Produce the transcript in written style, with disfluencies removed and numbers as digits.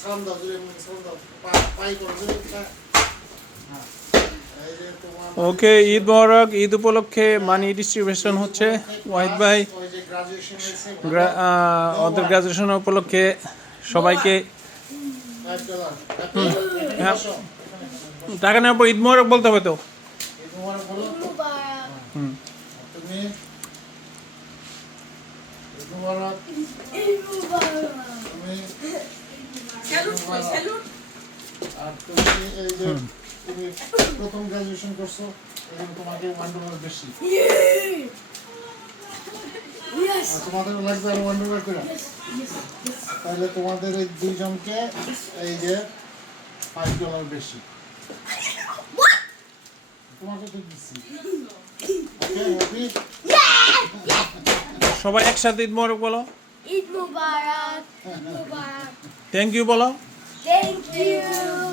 সালাম দাও জুড়ে সালাম দাও পাই করো ওকে, ঈদ মোবারক। ঈদ উপলক্ষে মানি ডিস্ট্রিবিউশন হচ্ছে। ওয়াহিদ ভাই ওই যে গ্রাজুয়েশন হয়েছে ওদের গ্রাজুয়েশন উপলক্ষে সবাইকে $5 হ্যাঁ, টাকা নেওয়ার পর ঈদ মোবারক বলতে হবে তো। বলো হুম, তুমি মুবারক তুমি আর তুমি এই যে তুমি প্রথম গ্রাজুয়েশন করছো এবং তোমাকে $1 বেশি আর তোমাদের লাগবে আরো $1 করে তাহলে তোমাদের এই দুইজনকে এই যে $5 বেশি তোমাকে তো দিচ্ছি ওকে হ্যাপি সবাই একসাথে ঈদ মোবারক বলো। Eid Mubarak. Mubarak. Thank you বলো। Thank you.